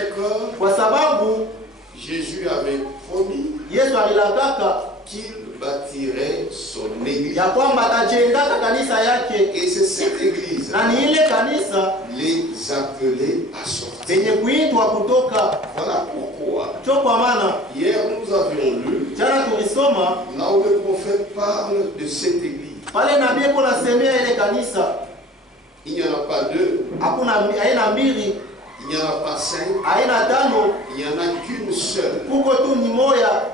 que kwa sababu Jésus avait promis Yesu alilagaka qu'il bâtirait son église. ya kwamba atajengaka kanisa yake, Et c'est cette église na ni ile kanisa les appelait à sortir. lenye kuitwa kutoka. Voilà pourquoi Cho kwa maana hier nous avions lu jana tulisoma là où le prophète parle de cette église. pale nabii yuko nasemea ile kanisa, Il n'y en a pas deux, haina mbili, il n'y en a pas cinq, haina tano, il n'y en a qu'une seule. kuko tu ni moya.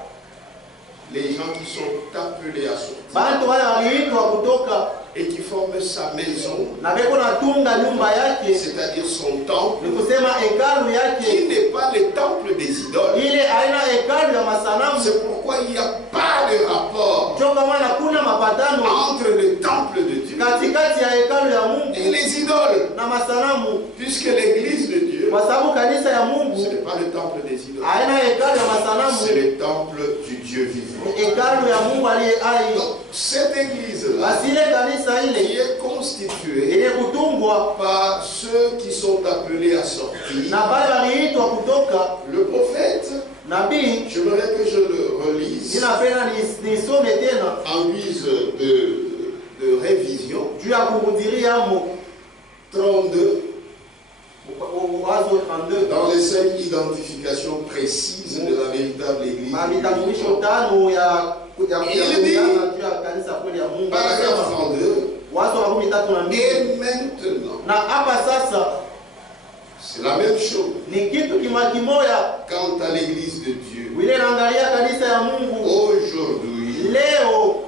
Les gens qui sont appelés à sortir Bantu wale waliitwa kutoka et qui forment sa maison, na beko natunga nyumba yake, c'est-à-dire son temple, ni kusema hekalu qui yake n'est pas le temple des idoles. ile haina hekalu ya masanamu. C'est pourquoi il n'y a pas de rapport Cho kwa maana kuna mapatano entre le temple de Dieu katikati ya hekalu ya Mungu et les idoles, na masanamu, puisque l'église de Dieu, kwa sababu kanisa ya ce Mungu n'est pas le temple des idoles, haina hekalu ya c'est masanamu, le temple du Dieu vivant. ni hekalu ya Mungu aliye hai. Donc, cette église-là, Basi ile kanisa qui ile est constituée ile kutungwa par ceux qui sont appelés à sortir, na pale waliitwa kutoka, le prophète, nabii j'aimerais que je le relise ninapenda nisome tena en guise de révision. juu ya kurudilia mo 32, Wazo 32 dans les 5 identifications précises de la véritable église. vitambulisho tano ya kanisa kweli ya Mungu. Paragraphe 32. Wazo wa 32. Et maintenant, Na hapa sasa c'est la même chose ni kitu kimoya quant à l'église de Dieu. wile naangalia kanisa ya Mungu Aujourd'hui, leo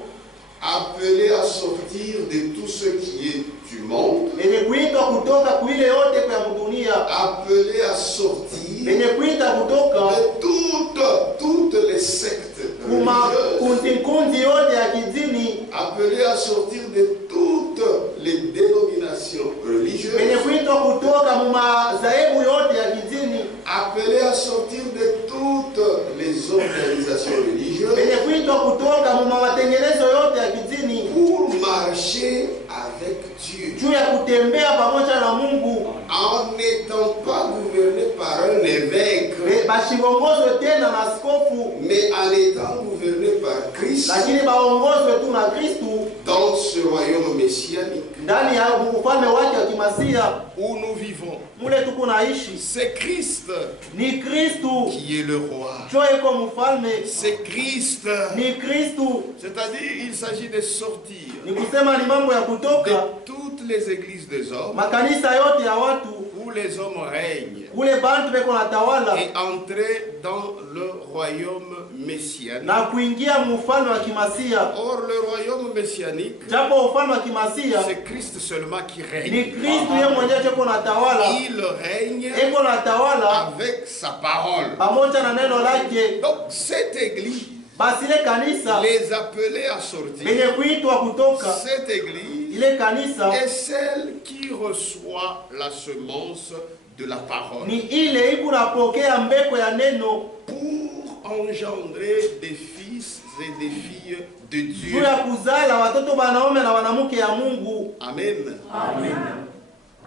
appelé à sortir de tout ce qui est du monde, yenye kuitwa kutoka kuile yote kwa dunia, appelé à sortir yenye kuita kutoka de toutes les sectes kuma religieuses, kundi yote ya kidini, appelé à sortir de toutes les dénominations religieuses, yenye kuitwa kutoka mumadhehebu yote ya kidini, appelé à sortir de toutes les organisations religieuses, yenye kuitwa kutoka mumatengenezo yote ya kidini, pour marcher avec Dieu, juu ya kutembea pamoja na Mungu, en n'étant pas gouverné par un évêque, bashibongozwe tena na askofu, mais en étant gouverné par Christ lakini baongozwe tu na Kristu dans ce royaume messianique ndani ya ufalme wake wa kimasia où nous vivons. mule tuko naishi. C'est Christ Ni Kristu qui est le roi. jo iko mfalme, C'est Christ. ni Kristu. C'est-à-dire, il s'agit de sortir Ni kusema ni mambo ya de kutoka toutes les églises des hommes makanisa yote ya watu où les hommes règnent kule bantu beko na tawala et entrer dans le royaume messianique. na kuingia mufalme wa kimasia. Or, le royaume messianique, Japo ufalme wa kimasia c'est Christ seulement qui ni règne. Kristu yeye mwenyewe eko na tawala, Il règne eko na tawala avec sa parole. pamoja na neno lake. Donc, cette église, Basi ile kanisa les appelés à sortir, lenye kuitwa kutoka, cette église ile kanisa est celle qui reçoit la semence de la parole ni ile iko napokea mbeko ya neno pour engendrer des fils et des filles de juu Dieu. ya kuzala watoto wanaume na wanamke ya Mungu. Amen.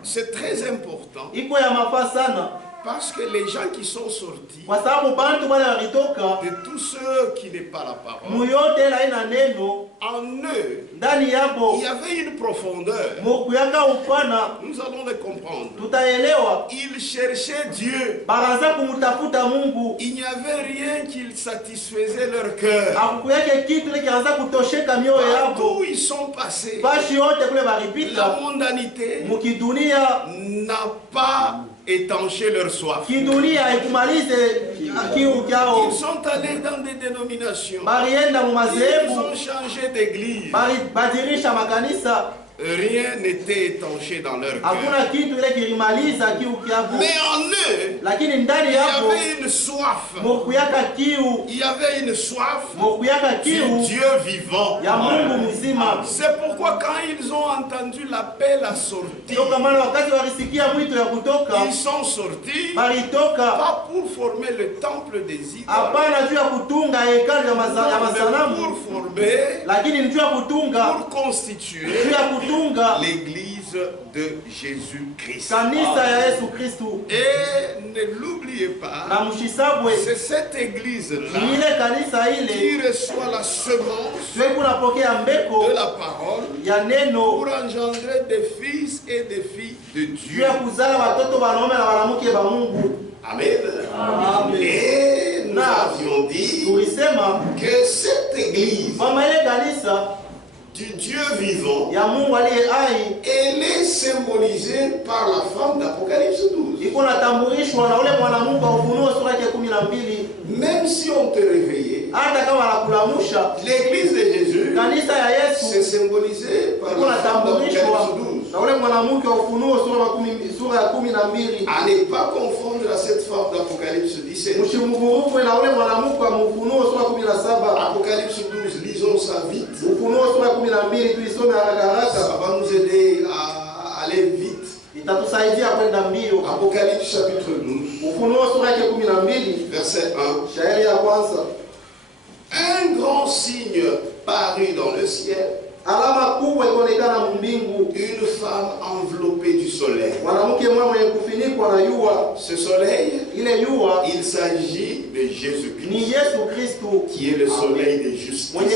C'est très important Iko ya mafaa sana, parce que les gens qui sont sortis, kwa sababu bantu wale walitoka de tous ceux qui n'aient pas la parole, muyote ila ina neno en eux, ndani yabo il y avait une profondeur. mukuyaka upana, Nous allons le comprendre. tutaelewa. Ils cherchaient Dieu. Baraza kumutafuta Mungu, Il n'y avait rien qui satisfaisait leur cœur. akukuyake kitu ile kianza kutosheka mioyo yabo. Partout ils sont passés, Bashi yote kule la baripita mondanité mukidunia, n'a pas étanché leur soif. kidunia ikumalize kiu kyao. Ils sont allés dans des dénominations. Barienda mu Ils madhehebu, ont changé d'église. badirisha makanisa, Rien n'était étanché dans leur cœur. hakuna kitu ile kilimaliza kiu kyabo, Mais en eux, lakini ndani il y yabo avait une soif. mukuyaka kiu, Il y avait une soif mukuyaka du kiu Dieu vivant. ya Mungu mzima. C'est pourquoi quand ils ont entendu l'appel à sortir, Toka maana wakati walisikia mwito ya kutoka, ils sont sortis balitoka pas pour former le temple des idoles, hapana juu ya kutunga hekalu ya mais masanamu, pour former, lakini ni juu ya kutunga, pour constituer juu ya kutunga l'église de Jésus-Christ. kanisa ya Yesu Kristu. Et ne l'oubliez pas, Na mshisabwe c'est cette église-là ni ile kanisa ile qui reçoit la semence twe kunapokea mbeko de la parole ya neno pour engendrer des fils et des filles de juu Dieu. ya kuzala watoto wanaume na wanamke ba Mungu. Amen. Amen. Et nous Na avions dit tulisema que cette église mama ile kanisa du Dieu vivant, ya Mungu aliye hai elle est symbolisée par la femme d'Apocalypse 12. iko natambulishwa na ule mwanamke wa Ufunuo sura ya 12. Même si on te réveillait, Hata kama anakulamusha l'église de Jésus, kanisa ya c'est Yesu symbolisé par iko la femme natambulishwa d'Apocalypse 12. na ule mwanamke wa Ufunuo sura ya 12. À ne pas confondre à cette femme d'Apocalypse 17. Mshimvurukwe na ule mwanamke wa Ufunuo sura 17. Apocalypse 12, lisons ça vite. Ufunuo sura 12 tuisome haraka haraka. Ça va nous aider à aller vite. Itatusaidia kwenda mbio. Apocalypse chapitre 12, Ufunuo sura ya 12 verset 1. shairi ya kwanza. Un grand signe parut dans le ciel, Alama kubwa ikaonekana mbingu, une femme enveloppée du soleil. mwanamke mwenye kufunikwa na jua. Ce soleil, Ile jua il s'agit de ni Jésus-Christ, Yesu Kristu qui est le soleil de justice. mwenye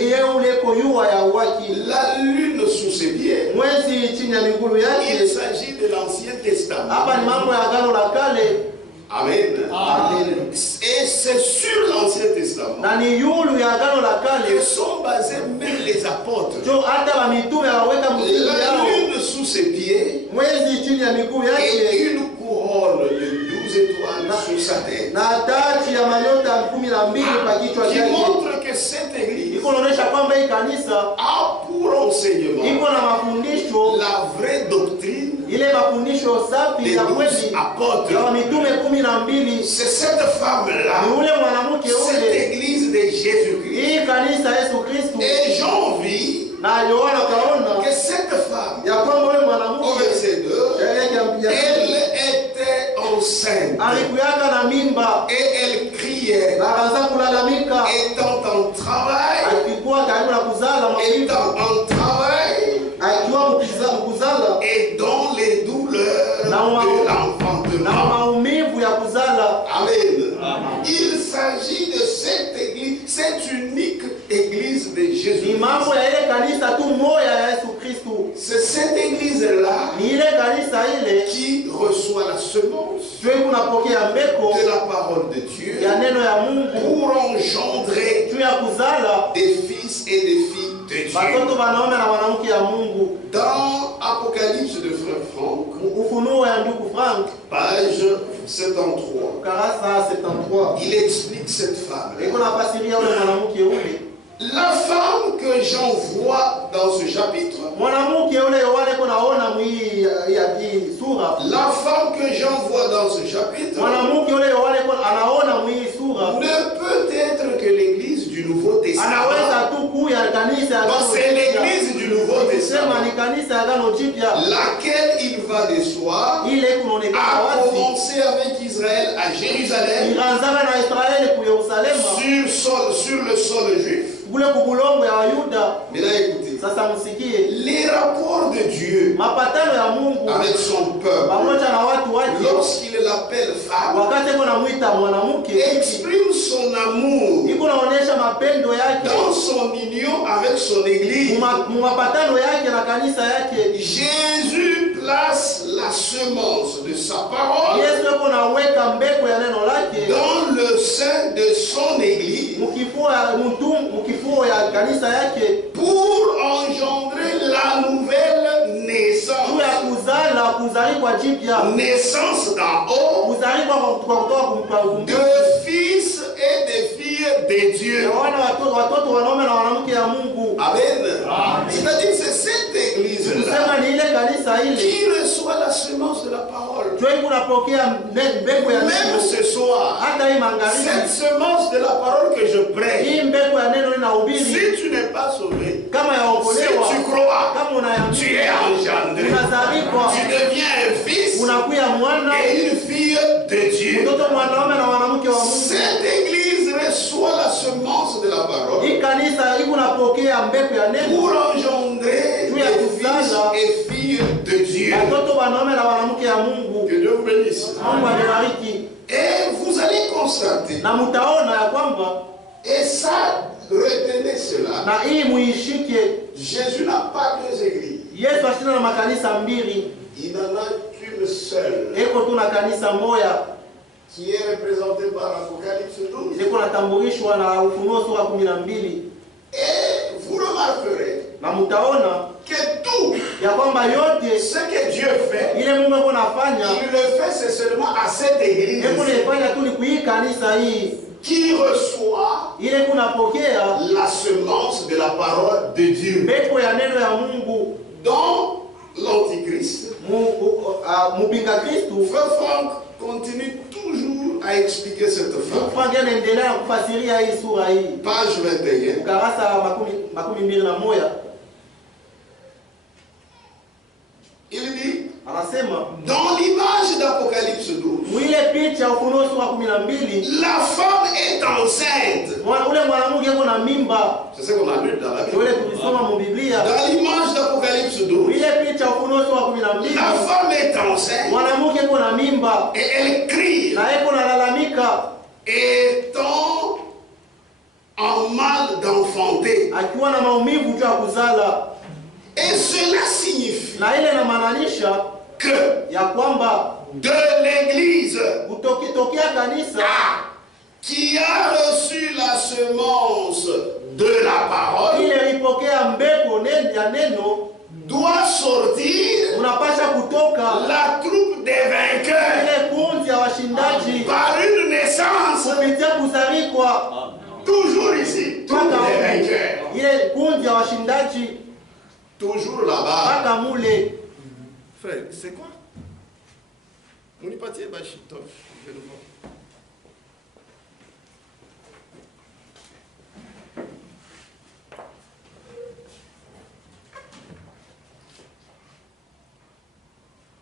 yeye ule ko jua ya haki. La lune sous ses pieds, Mwezi chini ya miguu il yake. s'agit de l'Ancien Testament. Hapa ni mambo ya agano la kale. Amen. Amen. Et c'est sur l'Ancien Testament Na ni yulu ya agano la que kale sont basés même les apôtres. jo hata wa mitume waweka msingi La yao. lune sous ses pieds Mwezi chini ya miguu et yake une couronne de 12 étoiles sur sa tête. na taji ya manyota 12 pa kichwa Qui chake. montre que cette église Iko naonyesha kwamba hii kanisa a pour enseignement iko na mafundisho, la vraie doctrine ile mafundisho safi des ya 12 kweli apôtres. ya mitume 12. C'est cette femme-là, Ni ule mwanamke cette ule, église de Jésus-Christ. hii kanisa Yesu Kristu. Et Jean vit Na Yohana kaona que cette femme, ya kwamba ule au mwanamke verset 2, elle était enceinte alikuyaka na mimba et elle criait, na akaanza kulalamika, étant en travail, akikuwa karibu na kuzala mimba, étant en travail akiwa mkuzala et dans les douleurs de na l'enfantement. maumivu ya kuzala. Amen. Il s'agit de cette église, cette unique église de Ni Jésus. mambo ya ile kanisa tu moya ya Yesu Kristu. C'est cette église-là Ni ile kanisa ile qui reçoit la semence juu kunapokea mbeko de la parole de Dieu ya neno ya Mungu pour engendrer juu ya kuzala des fils et des filles de Dieu. watoto wanaume na wanamke ya Mungu. Dans Apocalypse de Frère Franck, Ufunuo ya ndugu Frank page 73, karasa 73 il explique cette femme. iko nafasiria ule mwanamke ule. La femme que Jean voit dans ce chapitre, Mwanamke ule Yohana iko naona mwii ya sura. la femme que Jean voit dans ce chapitre Mwanamke ule Yohana iko anaona mwii sura. ne peut être que l'église du Nouveau Testament. Anaweza tu kuya kanisa ya Donc Agano c'est Jipya. l'église du Nouveau Sema Testament, ni kanisa ya Agano Jipya. laquelle il va de soi, Ile kunaonekana a wazi. commencé avec Israël à Jérusalem, Ilianzana na Israeli ku Yerusalema sur le sol juif. kule kubulongo ya Wayuda. Maintenant écoutez, Sasa msikie les rapports de Dieu mapatano ya Mungu avec son peuple, pamoja na watu wake, lorsqu'il l'appelle femme, wakati iko namwita mwanamke, exprime son amour iko naonesha mapendo yake dans son union avec son église. mapatano yake na kanisa yake. Jésus place la semence de sa parole Yesu yuko naweka mbeko ya neno lake dans le sein de son église mkifuo ya kanisa yake pour engendrer la nouvelle juu naissance. ya kuzaliwa jipya, Naissance d'en haut kuzaliwa kwa kutoka de fils et de filles de Dieu. wana watoto wanaume na wanamke ya Mungu. Amen. C'est-à-dire c'est cette église-là Kusema ni ile kanisa ile qui reçoit la semence de la parole. juu kunapokea mbeko ya Même neno. ce soir, Hata hii magharibi cette semence de la parole que je prêche, hii mbeko ya neno inahubiri si tu n'es pas sauvé, kama si yaokolewa, tu crois, kama tu unayaamini, es engendré, unazalikwa, tu deviens un fils unakuya mwana et une fille de Dieu. mtoto mwanaume na mwanamke wa Mungu. Cette église reçoit la semence de la parole Hii kanisa iko napokea mbeko ya neno pour engendrer juu ya des kuzala et filles de Dieu. watoto wanaume na wanawake ya Mungu. Que Dieu vous bénisse. Mungu amebariki. Et vous allez constater, Na mtaona ya kwamba, et ça, retenez cela, na hii muishike, Jésus n'a pas deux églises. Yesu ashina na makanisa mbili. Il n'en a qu'une seule, Eko tu na kanisa moya, qui est représentée par l'Apocalypse 12. iko natambulishwa na Ufunuo sura 12. Et vous remarquerez Na mtaona que tout ya kwamba yote ce que Dieu fait, ile Mungu eko nafanya, il le fait c'est seulement à cette église eko naifanya tu ni kuhii kanisa hii, qui reçoit ile kunapokea la semence de la parole de Dieu. mbeko ya neno ya Mungu. Dans l'Antichrist, Mupinga Kristu Frère Franck continue toujours à expliquer cette phrase. Frank anaendelea kufasiria hii sura hii, Page 21. ukarasa makumi mbili na moja. Il dit, Anasema dans l'image d'Apocalypse 12, mwile picha ya Ufunuo sura 12, la femme est enceinte. ule mwanamke yuko na mimba. C'est ce qu'on a lu dans la Bible. Ule tulisoma mu Biblia. Dans l'image d'Apocalypse 12, Mwile picha ya Ufunuo sura 12, la femme est enceinte mwanamke yuko na mimba et elle crie, na yuko nalalamika, étant en mal d'enfanter. akiwa na maumivu juu ya kuzala, Et cela signifie na ile inamaanisha que ya kwamba de l'église kutokea kanisa qui a reçu la semence de la parole ile ilipokea mbeko ya neno, doit sortir unapasha kutoka la troupe des vainqueurs ile kundi ya washindaji par une naissance. kupitia kuzarikwa. Toujours ici, troupe des vainqueurs. Ile kundi ya washindaji Toujours là-bas. mpaka mule. Frère, c'est quoi? Munipatie bashito. Je vais le voir.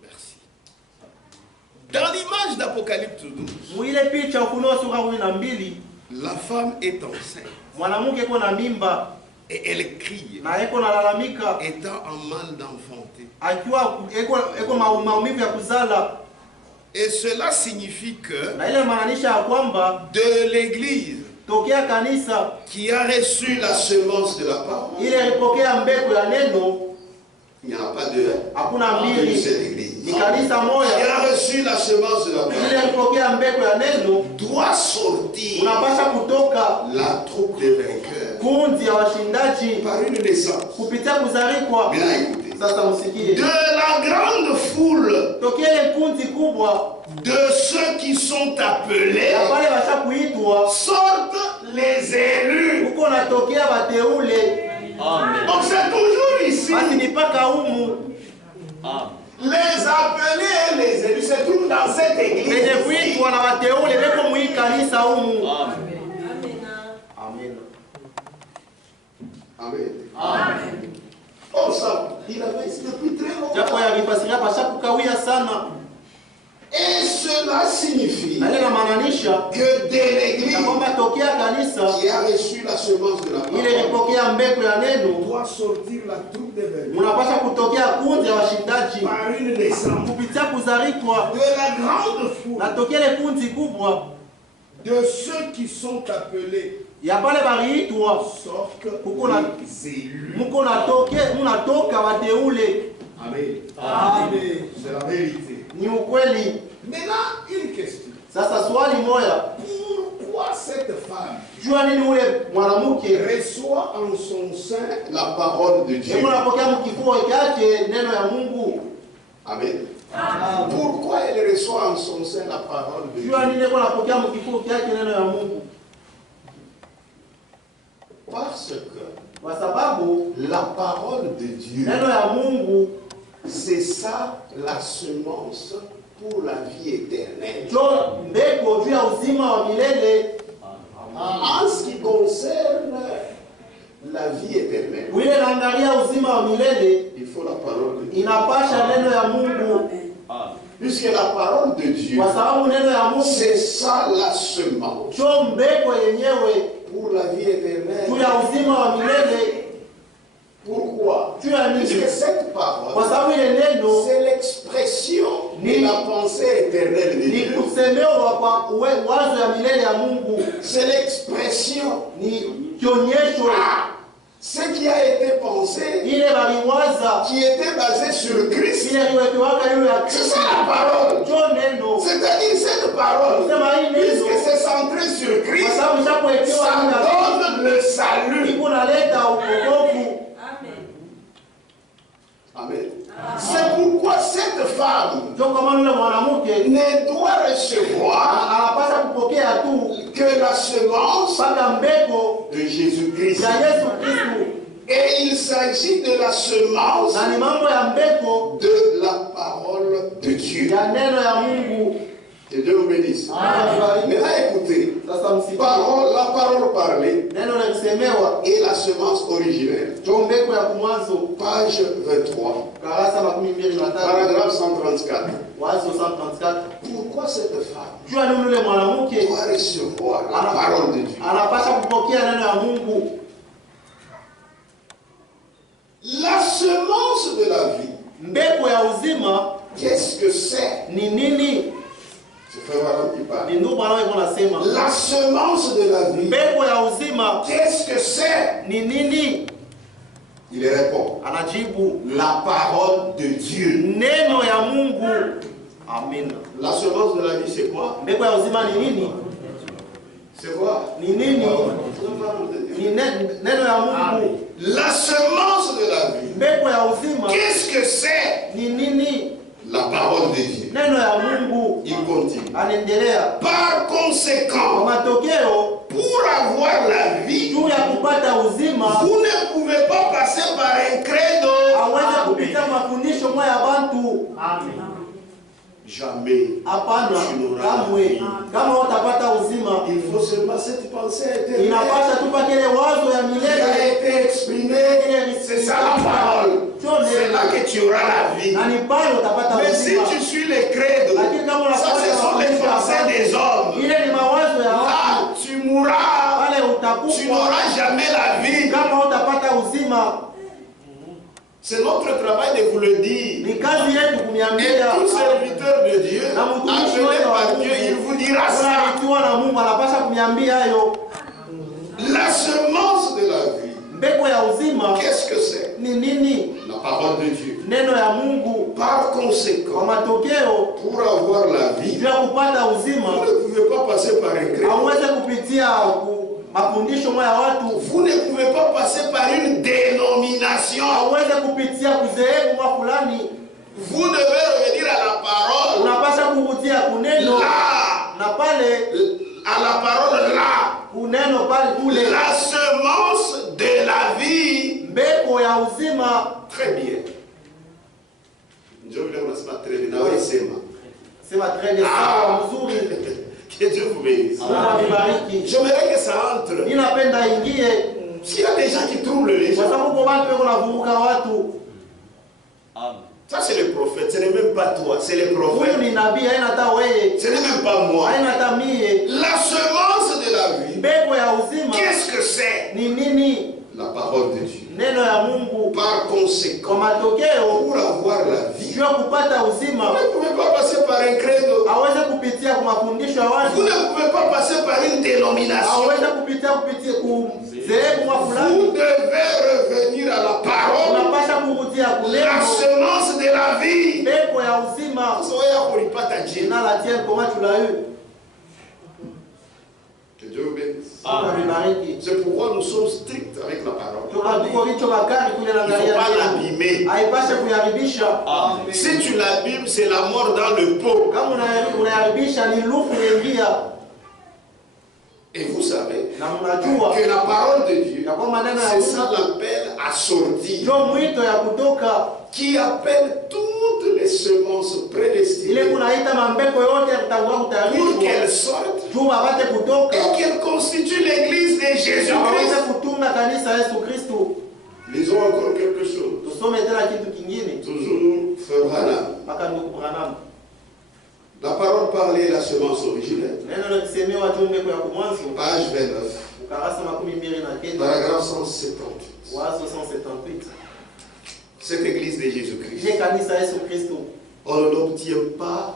Merci. Dans l'image d'Apocalypse 12, Mwile picha Ufunuo sura 12, la femme est enceinte mwanamke iko na mimba et elle crie, na iko nalalamika, étant en mal d'enfanter. akiwa iko maumivu ya kuzala, Et cela signifie que na ile maanisha ya kwamba de l'église tokea kanisa qui a reçu la semence de la parole, ile ilipokea mbeko ya neno, il n'y en a pas deux. hakuna Une mbili, seule église. ni kanisa Qui moja. a reçu la semence de la Ile parole ilipokea mbeko ya neno, doit sortir unapasha kutoka la troupe des vainqueurs kundi ya washindaji par une naissance. kupitia kuzarikwa. Bien écoutez. Sasa msikie, De la grande foule tokea ile kundi kubwa de ceux qui sont appelés ya pale basha kuitwa, sortent les élus. huko natokea bateule. Donc c'est toujours ici. Basi ni paka humu Les appelés et les élus se trouvent dans cette église. wenye ici. kuitwa na bateule beko mwi kanisa humu. Amen. Amen. Oh ça, il avait ici depuis très Japo longtemps. ya vifasiria pasha kukawia sana, Et cela signifie na ile inamaanisha que de ya l'église kwamba tokea kanisa qui a reçu la semence de la ile parole ilipokea mbeko ya neno, doit sortir la troupe des vainqueurs munapasha kutokea kundi ya washindaji par une naissance. kupitia kuzarikwa. De la grande foule Natokea ile kundi kubwa de ceux qui sont appelés ya pale baliitwa, sortent Kuko na- les élus. munatoka wateule. Amen. Amen. C'est la vérité. Ni ukweli. Maintenant, une question. Sasa swali moya, Pourquoi cette femme jua nini ule mwanamke reçoit en son sein la parole de Dieu? hebu napokea mkifua yake neno ya Mungu? Amen. Pourquoi elle reçoit en son sein la parole de Dieu? Jua nini hebu napokea mkifua yake neno ya Mungu? Parce que Kwa sababu la parole de Dieu, neno ya Mungu c'est ça la semence pour la vie éternelle. jo mbeko juu ya uzima wa milele. En ce qui concerne la vie éternelle, Wile naangalia uzima wa milele, il faut la parole de Dieu. inapasha neno ya Mungu, Puisque la parole de Dieu, kwa sababu neno ya Mungu c'est ça la semence jo mbeko yenyewe pour la vie juu éternelle. ya uzima wa milele. Pourquoi? Juu Puisque cette parole, Kwa sababu ile neno c'est l'expression de la pensée éternelle de ni Dieu. kusemewa kwa wazo ya milele ya Mungu, C'est l'expression, ni kionyesho ce qui a été pensé, ile baliwaza qui était basé sur Christ. ile iliwekewa juu ya C'est Kristo. ça la parole. Jo neno C'est-à-dire cette parole, kusema hii neno puisque c'est centré sur kwa Christ, sababu ishakuwekewa juu ça ya Kristo, donne le salut. iko naleta ukombovu. Amen. C'est pourquoi cette femme Jo kama yule mwanamke ne doit recevoir anapaswa kupokea tu que la semence mpaka mbeko de Jésus-Christ. ya Yesu Kristo, Et il s'agit de la semence na ni mambo ya mbeko de la parole de Dieu. ya neno ya Mungu. Que Dieu vous bénisse. Maintenant écoutez, Sasa msikie la parole parlée neno la kusemewa, et la semence originelle. jo mbeko ya kumwanzo, Page 23, karasa 23, paragraphe 134. wazo 134. Pourquoi cette femme Jua nini yule mwanamke doit recevoir la parole de Dieu? anapaswa kupokea neno ya Mungu? La semence de la vie, Mbeko ya uzima qu'est-ce que c'est? ni nini? C'est Frère Madame qui parle. Ni ndugu bwana yuko nasema. La semence de la vie, Mbeko ya uzima qu'est-ce que c'est? ni nini? Il répond, Anajibu, la parole de Dieu. neno ya Mungu. Amen. La semence de la vie, c'est quoi? Mbeko ya uzima ni nini? C'est quoi? Ni nini? Ni neno ya Mungu. La semence de la vie, Mbeko ya uzima qu'est-ce que c'est? ni nini? La parole de Dieu. Neno ya Mungu. Il continue. Anaendelea, Par kwa conséquent, matokeo pour avoir la vie, juu ya kupata uzima vous ne pouvez pas passer par un credo. hawezi kupita mafundisho moya ya bantu. Jamais. Hapana, kamwe. Kama utapata uzima, Il faut seulement cette pensée éternelle inapasha tupa kile wazo ya qui a milele. été exprimée. C'est ça la parole. C'est là que tu auras la vie. Na ni pale utapata Mais si uzima. tu suis les credos, Lakini kama ça unafuata ce sont les mafundisho ya pensées bantu, des hommes. ile ni mawazo ya Là, watu. tu mourras. Pale Tu utakufa n'auras jamais la vie. kama utapata uzima. C'est notre travail de vous le dire. Ni kazi yetu Et kumiambia. tout serviteur de Dieu, Na mtumishi appelé wote wa par Mungu, Dieu, il vous dira ça. unaitiwa na Mungu, anapasha kumiambia hayo. La semence de la vie, Mbeko ya uzima qu'est-ce que c'est? ni nini? La parole de Dieu. Neno ya Mungu. Par Kwa conséquent, matokeo pour avoir la vie, juu ya kupata vous uzima ne pouvez pas passer par un credo. hauweze kupitia mafundisho moya ya watu, Vous ne pouvez pas passer par une dénomination. hauweze kupitia kuzehebu mwa fulani. Vous devez revenir à la parole. Unapasha kuvutia kuneno Là, na pale à la parole là. kuneno pale kule, La semence de la vie. mbeko ya uzima. Très bien. Dieu vile unasema très bien. Nawe sema. Sema trende sawa mzuri. Que Dieu vous bénisse. Mungu abariki. J'aimerais que ça entre. Ninapenda ingie S'il y a des gens qui troublent les kwa gens, sababu kwa watu wako navuruka watu. ça c'est le prophète, ce n'est même pas toi, c'est le Huyu prophète. ni nabii, haina hata wewe, Ce n'est même pas moi. haina hata mie. La semence de la vie, Mbeko ya uzima qu'est-ce que c'est? ni nini? La parole de Dieu. Neno ya Mungu. Par Kwa conséquent, matokeo pour avoir la vie, juu ya kupata vous uzima ne pouvez pas passer par un credo. hawezi kupitia kwa mafundisho ya Vous watu, ne pouvez pas passer par une dénomination. hawezi kupitia kuzehebu mwa Vous fulani. devez revenir à la parole, Unapasha kuvutia la kuneno semence de la vie. mbeko ya uzima. Soya kulipata jina. Jina la tiens comment tu l'as eu. Que Dieu vous bénisse. Mungu abariki. C'est pourquoi nous sommes stricts avec la parole. Toka tuko vicho bakari kule na Il ne faut pas ngalia. l'abîmer. Haipashe kuharibisha. Si tu l'abîmes, c'est la mort dans le pot. Kama unaharibisha ni lufu inaingia. Et vous savez Na mnajua que la parole de Dieu, ya kwamba neno ya c'est ça Mungu l'appel à sortir, ndio mwito ya kutoka qui appelle toutes les semences ile prédestinées kunaita mambeko yote ya kutangua pour kutayarishwa qu'elles sortent juu wapate kutoka et qu'elles constituent l'église de na waweze Jésus-Christ. kutunga kanisa Yesu Kristo. Lisons encore quelque chose. Tusome tena kitu kingine Toujours Frère Branham. mpaka ndugu Branham. La parole parlée, la semence originelle. Neno likisemewa tu mbeko ya kumwanzo Page 29, ukarasa 29 paragraphe 178. wazo 178. cette église de Jésus-Christ. Je kanisa Yesu Kristo. On ne l'obtient pas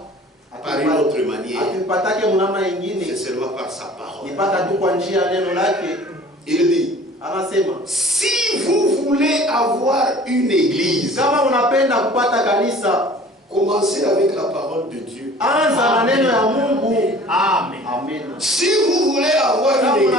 par une autre manière. Atupatake munamna ingine. C'est seulement par sa parole. Nipaka tu kwa njia neno lake. Il dit, anasema, si vous voulez avoir une église, kama unapenda kupata kanisa, commencez avec la parole de Dieu. Anza na neno ya Mungu. Amen. Amen. Si vous voulez avoir une église,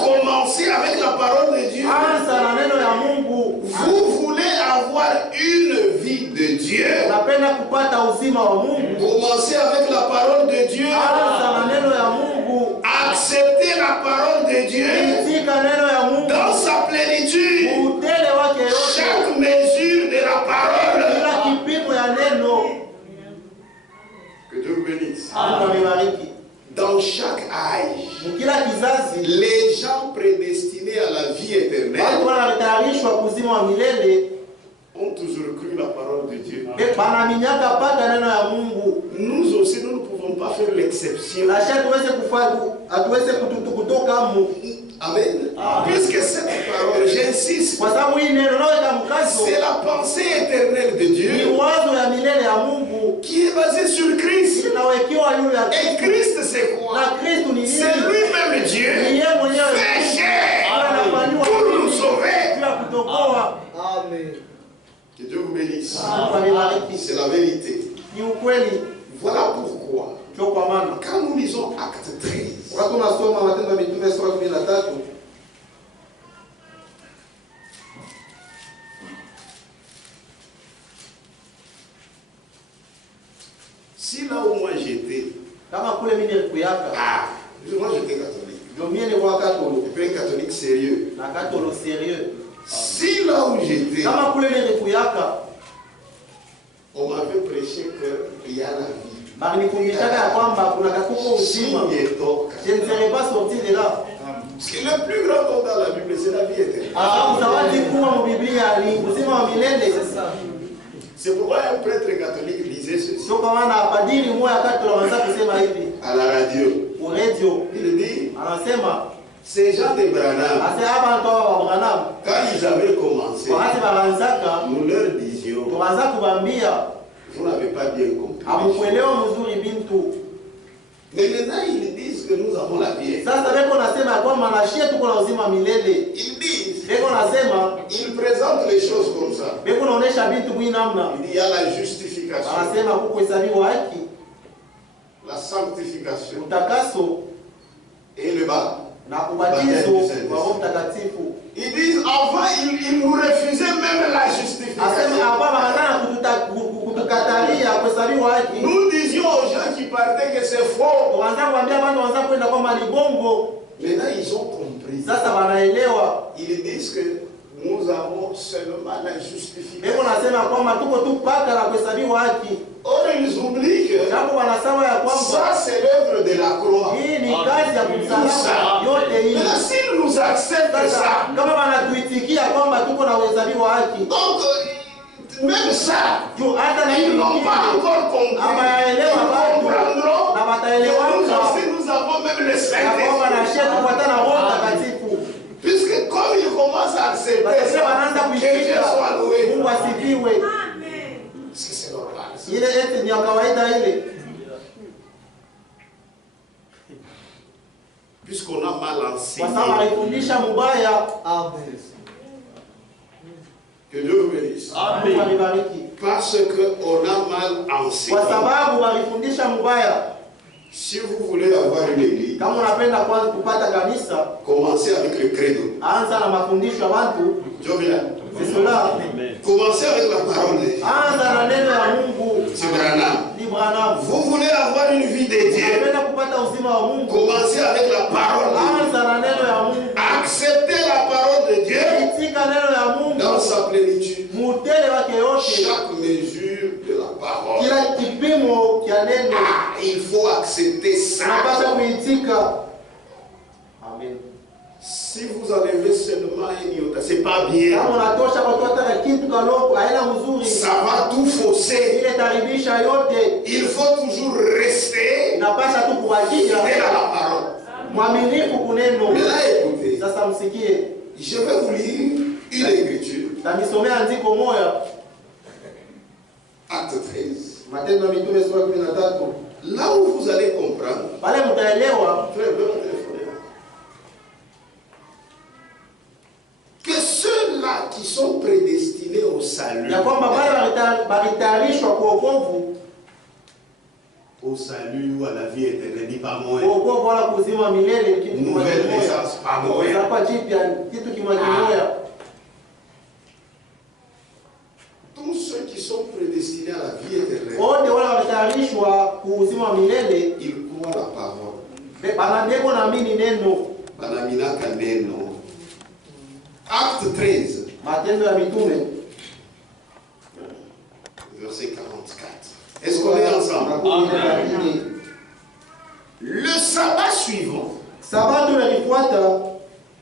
commencez avec la parole de Dieu. Anza na neno ya Mungu. Vous voulez avoir une vie de Dieu, unapenda kupata uzima wa Mungu. Commencez avec la parole de Dieu. Anza na neno ya Mungu. Acceptez la parole de Dieu Itika neno ya Mungu dans sa plénitude. Utele wake yote. Chaque mesure de la parole. Kila kipimo ya neno. Que Dieu vous bénisse. Amen. Dans chaque âge, kila kizazi, les gens prédestinés à la vie éternelle watu wanatayarishwa kuzima wa milele ont toujours cru la parole de Dieu. Banaminyaka paka neno ya Mungu. Nous aussi, nous ne pouvons pas faire l'exception. Amen. Puisque cette parole, j'insiste, c'est la pensée éternelle de Dieu qui est basée sur Christ. Et Christ, c'est quoi? C'est lui-même Dieu fait chair pour nous sauver. Amen. Que Dieu vous bénisse. C'est la vérité. Voilà pourquoi, quand nous lisons Acte 13, si là où moi j'étais, moi j'étais catholique. Je suis un catholique sérieux. Si là où j'étais, on m'avait prêché qu'il y a la vie. Je ne serai pas sorti de là. Parce que le plus grand don dans la Bible, c'est la vie éternelle. C'est pourquoi un prêtre catholique disait ceci. À la radio. Il dit, ces gens de Branham, quand ils avaient commencé, nous leur disions, vous n'avez pas bien compris. Mais maintenant, ils disent que nous avons la vie. Ils disent, ils présentent les choses comme ça. Il y a la justification, la sanctification et le baptême du Saint-Esprit. Ils disent, avant, ils nous refusaient même la justification. Nous disions aux gens qui partaient que c'est faux. Maintenant, ils ont compris. Ils disent que nous avons seulement la justification. Or, ils oublient que ça, c'est l'œuvre de la croix. Tout ça. Maintenant, s'ils nous acceptent ça, donc, même ça, ils n'ont pas encore compris. Ils comprendront que nous aussi, nous avons même le Saint-Esprit. Puisque comme ils commencent à accepter ça, que Dieu soit loué. Parce que c'est normal. Puisqu'on a mal enseigné. Que Dieu vous bénisse. Parce qu'on a mal enseigné. Si vous voulez avoir une église, commencez avec le credo. Commencez avec la parole de Dieu. C'est Branham. Vous voulez avoir une vie de Dieu, commencez avec la parole de Dieu. Acceptez la parole de Dieu dans sa plénitude. Chaque mesure de la parole. Il faut accepter ça. Amen. Si vous enlevez seulement un iota, c'est pas bien. Ça va tout fausser. Il faut toujours rester fidèle à la parole. Maintenant, écoutez, je vais vous lire une écriture Tamisomea andiko moja. Acte 13. Matendo ya Mitume sura 13. Là où vous allez comprendre. Pale mtaelewa. Que ceux-là qui sont prédestinés au salut. Ya kwamba wale walitayarishwa kwa wokovu. Au salut ou à la vie éternelle, dit pas moi. Wokovu wala kuzima milele kitu kimoja. Nouvelle naissance, pas moi. Hapa jipya kitu kimoja. Tous ceux qui sont prédestinés à la vie éternelle. Wote wale walitayarishwa kuzima milele. Ils croient la parole. Banandeko naamini neno. Banaminaka neno. Acte 13. Matendo ya Mitume. Verset 44. Est-ce qu'on est ensemble? Amen. Le sabbat suivant, Sabato inayofuata,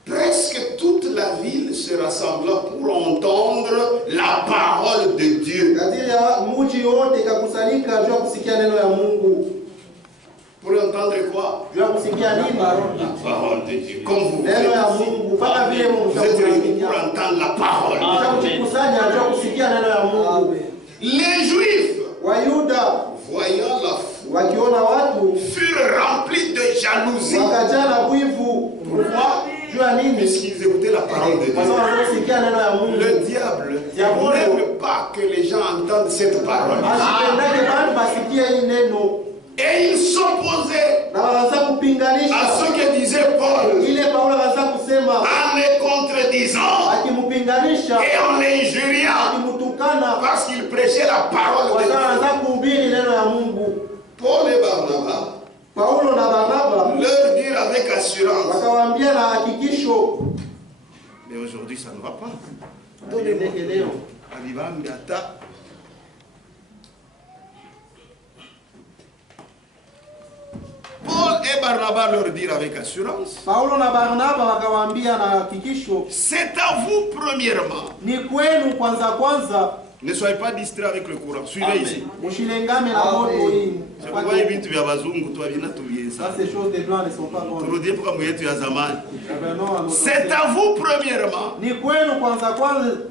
presque toute la ville se rassembla pour entendre la parole de Dieu. kadiri ya mji yote ikakusanyika juu ya kusikia neno ya Mungu. Pour entendre quoi? Juu ya kusikia nini? La parole de Dieu. Comme vous Neno ya Mungu. Mpaka vile Mungu vous êtes réunis pour entendre la parole. kukusanya juu ya kusikia neno ya Mungu. Les Juifs, Wayuda voyant la foule, wakiona watu furent remplis de jalousie. wakajaa na wivu. Juu ya nini? Puisqu'ils écoutaient la parole de Kwa sababu Dieu. wanasikia neno ya Mungu. Le diable n'aime pas que les gens entendent cette parole. Asipendake watu basikie hii neno. Et il s'opposait Na wanaanza à kupinganisha ce que disait Paul ile Paulo anaanza kusema en les contredisant akimpinganisha et en l'injuriant akimtukana parce qu'il prêchait la parole kwa de sababu Dieu. anaanza kuhubiri neno ya Mungu. Paul et Barnabas Paulo na Barnaba leur dirent avec assurance: wakawaambia na hakikisho, mais aujourd'hui ça ne va pas. Ndeke leo Alibambi ata Paul et Barnabas leur dirent avec assurance: Paulo na Barnaba wakawaambia na hakikisho, c'est à vous premièrement. ni kwenu kwanza. Ne soyez pas distraits avec le courant. Suivez ici. Mshilengame na moto hii. C'est pourquoi hivi vitu vya bazungu tu havina tubieza. Ça, ces choses des blancs ne sont pas bonnes. Turudie kwa mwetu ya zamani. Revenons à nos C'est à vous premièrement ni kwenu kwanza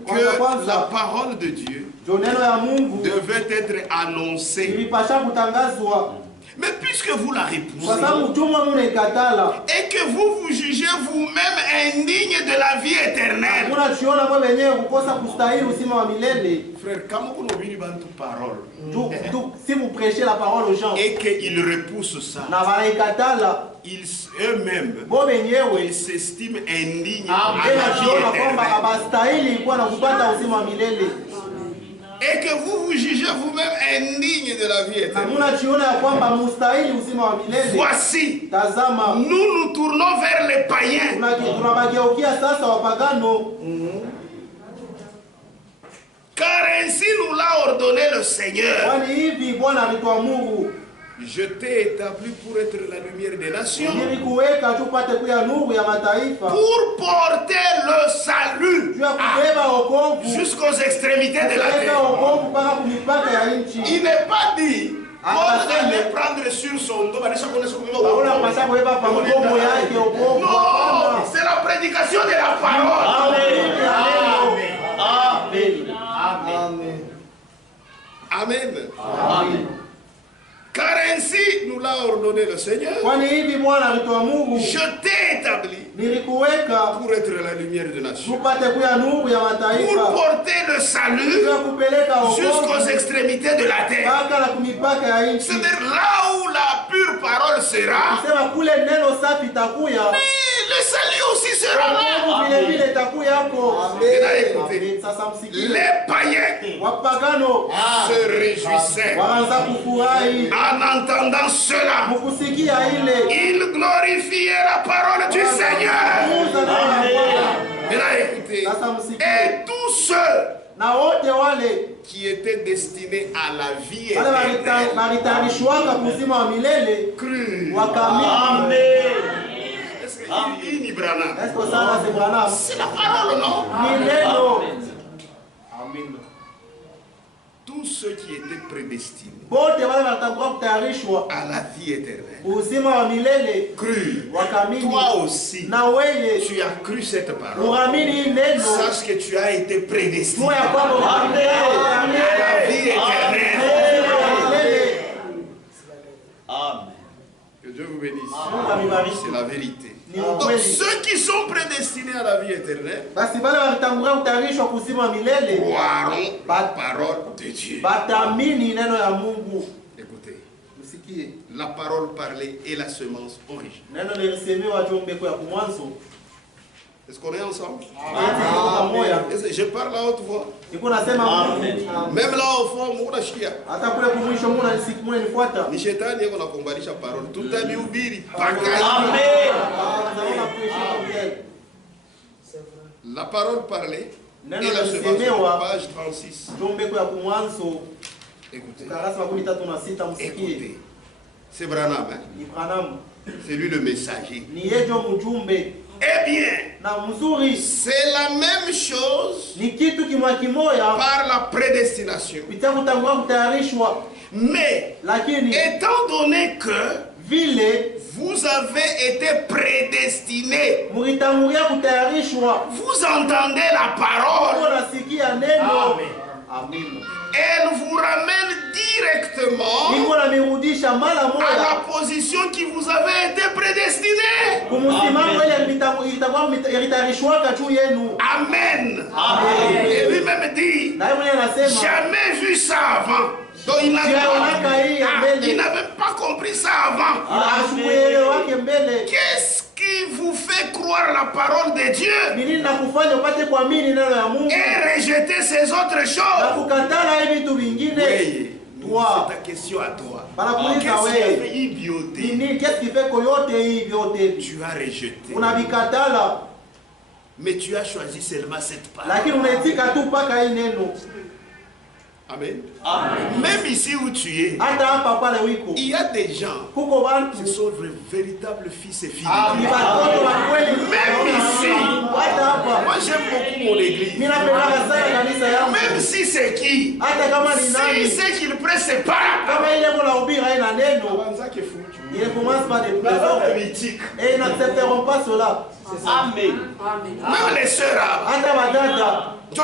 que la parole de Dieu jo neno ya Mungu devait être annoncée. ilipasha kutangazwa. Mais puisque vous la Kwa repoussez sababu mtumwa mnaikatala. et que vous vous jugez vous-même indigne de la vie éternelle. Kuna chiona kwa wenyewe kukosa kustahili usima wa milele. Frère, kama kuna ubiri bantu parole Si vous prêchez la parole aux gens et qu'ils repoussent ça, na wanaikatala ils eux-mêmes bo wenyewe ils s'estiment indignes à la tena vie chiona kwamba éternelle. abastahili kuwa na kupata usima wa milele. Et que vous vous jugez vous-même indigne de la vie Na éternelle. muna chiona ya kwamba mustahili usima wa milele. Voici, Tazama, nous nous tournons vers les païens. tunabageukia sasa wapagano. Car ainsi nous l'a ordonné le Seigneur. Kwani hivi Bwana alituamuru, Je t'ai établi pour être la lumière des nations, nilikuweka tupate kuya nuru ya mataifa, pour porter le salut juu ya kubeba wokovu, jusqu'aux extrémités de la kupeleka terre. wokovu mpaka kumipaka ya nchi. Il n'est pas dit Ah, Paul ah, allait prendre sur son dos. Paulo anapaswa kubeba pa mgongo yake wokovu. Non, Hapana. c'est la prédication de la parole. Amen. Car ainsi nous l'a ordonné le Seigneur. Kwani hivi Bwana alituamuru, Je t'ai établi nilikuweka pour être la lumière de la nation, tupate kuya nuru ya pour mataifa, porter le juu salut ya kupeleka jusqu'aux wokovu extrémités de la terre. mpaka na kumipaka ya nchi. C'est-à-dire là où la pure parole sera, Kusema kule neno safi itakuya, le salut aussi sera là. wokovu vile vile itakuya hapo. Écoutez, Sasa msikie, les païens wapagano se réjouissaient wanaanza kufurahi en entendant cela. mkusikia ile Ils glorifiaient la parole du Seigneur. kuuza neno la Bwana. Maintenant, écoutez, Sasa msikie, et tous ceux na wote wale qui étaient destinés à la vie wale éternelle walitayarishwaka kuzima wa milele crurent. wakamini. Est-ce que il Branham? Esko sana si Bwana C'est la parole, non? ni neno. Tous ceux qui étaient prédestinés Bote wale watakuwa kutayarishwa à la vie éternelle. uzima wa milele. Cru. Wakamini. Toi aussi, Na wewe tu as cru cette parole. uamini hii neno. Sache que tu as été prédestiné Moya kwamba uamini à la vie éternelle. Amen. Que Dieu vous bénisse. C'est la vérité. Donc Donc ceux qui sont prédestinés à la vie éternelle basi bale walitangulia kutayarishwa kuzima milele croiront la parole de Dieu. batamini neno ya Mungu. Écoutez, Msikie la parole parlée est la semence originale. neno lilisemewa juu mbeko ya kumwanzo. Est-ce qu'on est ensemble? Pamoja Je parle à haute voix. niko nasema Même là au fond, munashikia. hata kule kumwisho muna nisikumune nifuata. Ni shetani yeko nakumbalisha parole. Tutabihubiri mpaka la parole parlée est la semence, page 36. Juu mbeko ya kumwanzo Écoutez. ukarasa makumi tatu na sita. Msikie Écoutez. C'est Branham, hein? ni Branham, C'est lui le messager. ni yejo mjumbe Eh bien, na mzuri. c'est la même chose Ni kitu kimwa kimoya par la prédestination. kupitia kutangulia kutayarishwa, Mais, lakini étant donné que vile vous avez été prédestinés, mulitangulia kutayarishwa, vous entendez la parole, nasikia neno. Amen. elle vous ramène directement Niko na mirudisha mara à moja la position qui vous avait été prédestinée. kumsimamo ile ilitayarishwaka juu yenu. Amen. Et lui-même dit, Na yeye mwenyewe anasema jamais vu ça avant. Donc il n'avait pas compris ça avant. ashukuelewe wake mbele. Qu'est-ce qui vous fait croire la parole de Dieu Ni nini nakufanya upate kuamini neno ya Mungu et rejeter ces autres na choses? kukatala hivi vitu vingine? Oui, Toi, c'est ta question à toi. banakuuliza Qu'est-ce qui a wewe, fait ni ibioté? nini qu'est-ce qui fait que yote hii vyote Tu as rejeté. unavikatala, Mais tu as choisi seulement cette parole. lakini unaitika tu mpaka hii neno. Amen. Même ici où tu es, Hata hapa pale wiko il y a des gens kuko qui watu sont de véritables fils et filles ni de Dieu. watoto wa kweli. Même ici, Hata hapa moi j'aime beaucoup mon église. mimi napenda sana kanisa yangu, Même si c'est qui, hata kama ni si nani, c'est qu'il prêche, c'est pas la kama ile kuna ubiri haina neno, parole. Ça qui est fou. il commence par des La présents parole mythique. et ils n'accepteront pas cela. Amen. Même les sœurs, Hata badada, non,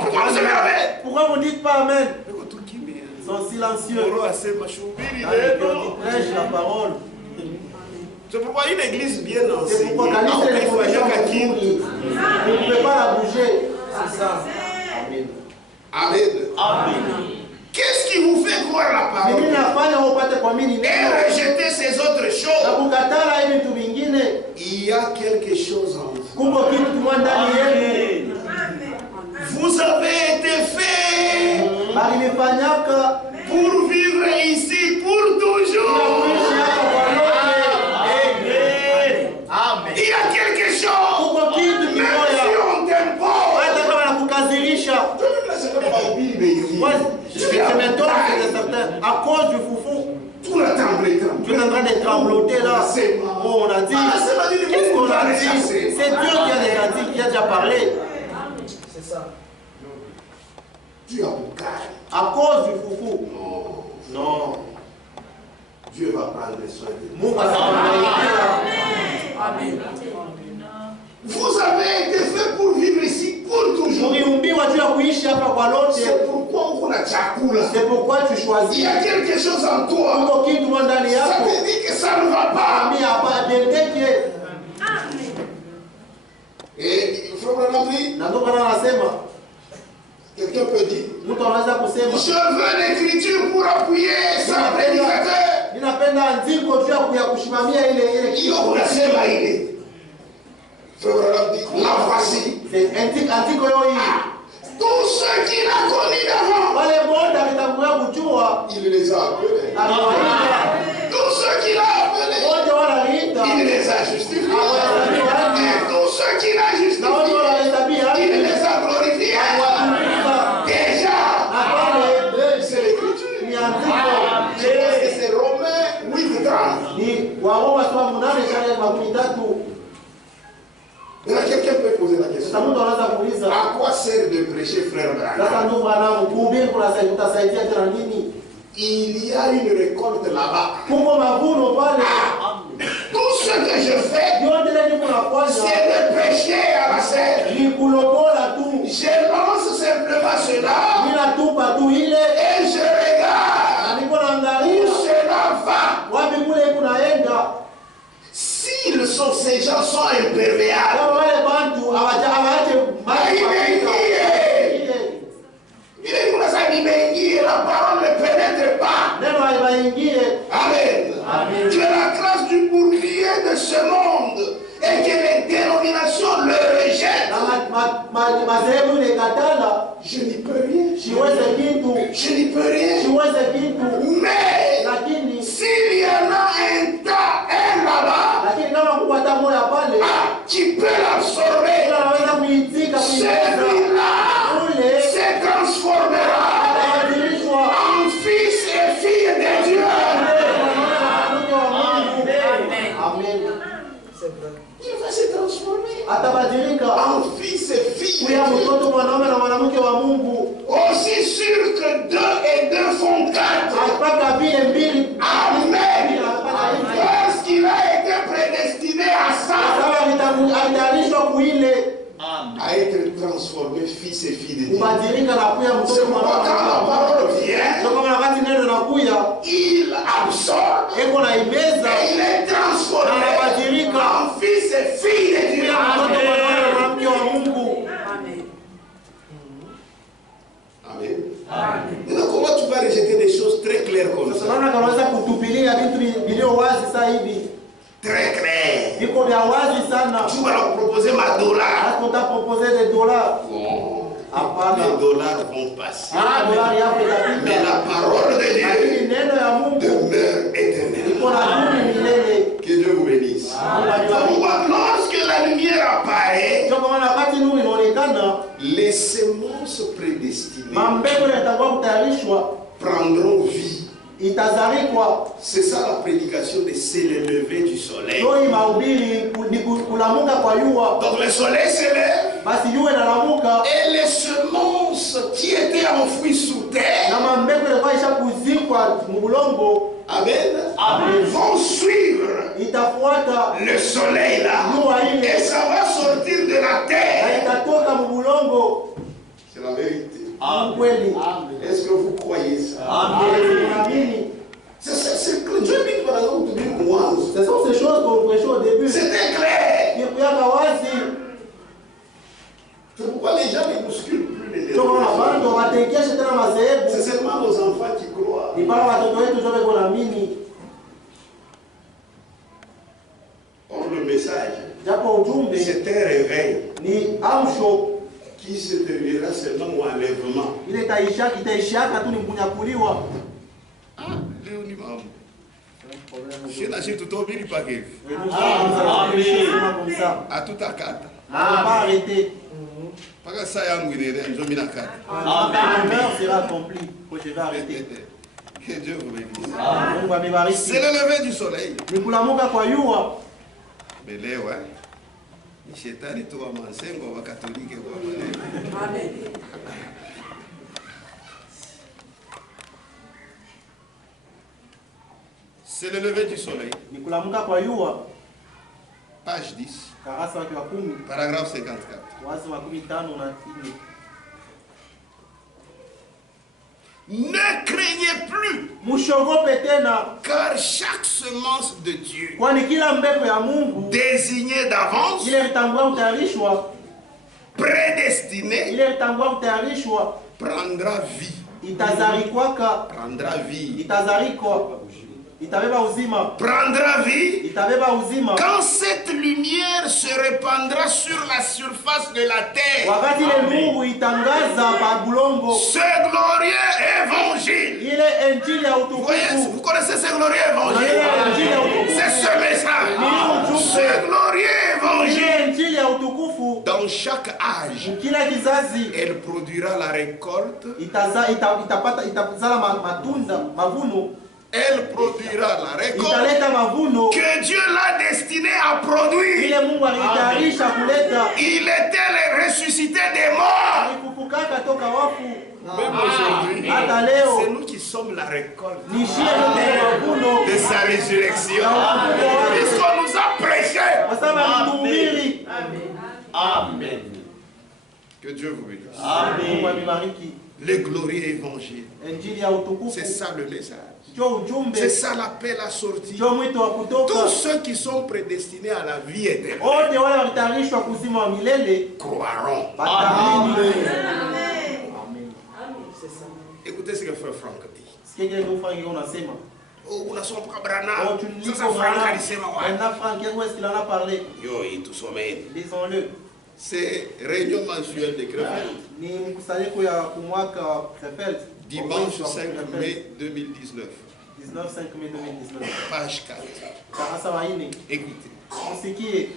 pourquoi vous avez avec? pourquoi vous dites pas amen? Ils sont silencieux. Quand ils prêchent la parole. C'est pourquoi une église bien C'est enseignée, pourquoi kanisa il faut inafundisha aller à vizuri. Kindu. Vous ne pouvez pas la bouger. C'est ça. Amen. Amen. Qu'est-ce qui vous fait croire la parole Mimi nafanya upate kuamini et neno rejeter ces autres na choses? kukatala hivi vitu vingine? Il y a quelque chose en vous. Kuko kitu kimoja ndani yenu. Vous avez été fait Balinifanyaka pour vivre ici pour toujours. kuishi hapa kwa lote. Amen. Il y a quelque chose. Kuko kitu Même si kimoja. on t'aime pas. Hata kama nakukazirisha. Moi, je m'étonne que certains, à cause du foufou, Tout la tremblé. tu es en train de trembloter là. Oh, on a dit. Qu'est-ce qu'on a dit? C'est Dieu qui a déjà dit, qui a déjà parlé. C'est ça. Tu as mon cœur. À cause du foufou. Non. Dieu va prendre soin de nous. Mungu atakubariki. Amen. Vous avez été fait pour vivre ici pour toujours. Uliumbiwa juu ya kuishi hapa kwa lote. C'est pourquoi on a chakula. C'est pourquoi tu Il choisis. y a quelque chose en toi. Kuko kitu ndani Ça yako. te dit que ça ne va pas. Ami hapa dendeke. Et il faut vraiment dire, Na ndio maana anasema quelqu'un peut dire, mtu anaweza kusema je veux l'écriture pour appuyer sa prédicateur. ninapenda andiko juu ya kushimamia ile Il unasema ile. Faut vraiment dire, la voici. c'est andiko hili. Tous ceux qu'il a connus d'avant, Wale bonda alitangulia kujua il les a appelés. aliwaita. Tous ceux qu'il a appelés, Wote wanaita. il les a justifiés. Et tous ceux qu'il a Na wote justifiés, wanahesabia il les a glorifiés. Déjà, c'est l'écriture. ni Je andiko. pense que c'est Romains 8:30. Ni Waroma sura 8:3. Il y a quelqu'un peut poser la question. Sasa mtu anaweza kuuliza, À quoi sert de prêcher, frère Branham? sasa ndugu bwana kuhubiri kutasaidia tena nini? il y a une récolte là-bas. Amen. Tout ce que je fais, c'est de prêcher à la scène. Je lance simplement cela et je regarde où cela va. Si ces gens sont imperméables, la parole ne pénètre pas. Amen. Tu es la classe du bouclier de ce monde et que les dénominations le rejettent. Je n'y peux rien. Je n'y peux rien. Mais s'il y en a un tas, un là-bas, qui peut l'absorber, celui-là se transformera en fils et fille de Dieu. Amen. Il va se transformer en fils et fille de Dieu. Aussi sûr que 2 et 2 font 4. Amen. Parce qu'il a été prédestiné à ça. À être transformé fils et fille de Dieu. C'est pourquoi quand la parole vient, il absorbe et il est transformé en fils et fille de Dieu. Amen. Maintenant, comment tu vas rejeter des choses très claires comme ça? Très clair. Tu vas leur proposer ma dollar. Bon, les dollars vont passer. Mais la parole de Dieu demeure éternelle. Que Dieu vous bénisse. Lorsque la lumière apparaît, les semences prédestinées prendront vie. C'est ça la prédication de c'est le lever du soleil. Donc le soleil se lève et les semences qui étaient enfouies sous terre, Amen, vont suivre le soleil là et ça va sortir de la terre. C'est la vérité. Amen. Est-ce que vous croyez ça? Amen. C'est que Dieu dit par exemple de moi. Ce sont ces choses qu'on prêchait au début. C'était clair. C'est pourquoi les gens ne bousculent plus les dénominations. C'est seulement nos enfants qui croient. Or le message, c'est un réveil qui se terminera seulement au enlèvement. À tout à quatre. Pas arrêter. Parce que ça y a un sera accompli. Je vais arrêter. Que Dieu vous bénisse. C'est le lever du soleil. Mais là, ouais. Shetani tu wa mansengo wa Katolike wa maneno. Amen. C'est le lever du soleil. Page 10. Paragraphe 54. Ne craignez plus, car chaque semence de Dieu désignée d'avance, prédestinée, prendra vie. Prendra vie. Prendra vie quand cette lumière se répandra sur la surface de la terre. Ce glorieux évangile. Vous connaissez ce glorieux évangile? C'est ce message. Ce glorieux évangile. Dans chaque âge, elle produira la récolte elle produira la récolte italeta mavuno que Dieu l'a destinée à produire. ile Mungu alitayarisha kuleta. Il était le ressuscité des morts. Alifufukaka toka wafu. Même aujourd'hui, Hata leo c'est nous qui sommes la récolte ni shie mavuno de sa résurrection. Puisqu'on nous a prêché. kwa sababu alituhubiri. Amen. Que Dieu vous bénisse. Mungu Amen. amibariki. Le glorieux évangile. Injili ya utukufu. C'est ça le message. Ndio ujumbe. C'est ça l'appel à sortir. Ndio mwito wa kutoka. Tous ceux qui sont prédestinés à la vie éternelle Wote wale walitayarishwa kuzima wa milele croiront. wataamini. Écoutez ce que frère Franck dit. Sikia ndio Frank unasema. Oh, unasoma kwa Brana. Oh, tu lis Sasa pour Franck Brana. alisema wapi? Maintenant Frank, où est-ce qu'il en a parlé? Yo, itusomeni. Lisons-le. C'est réunion mensuelle de Krefeld. Ni mkusanyiko ya kumwaka Krefeld. Dimanche 5 mai 2019. 19 mai 2019. Page 4. Darasa wa 4. Écoutez. Msikie.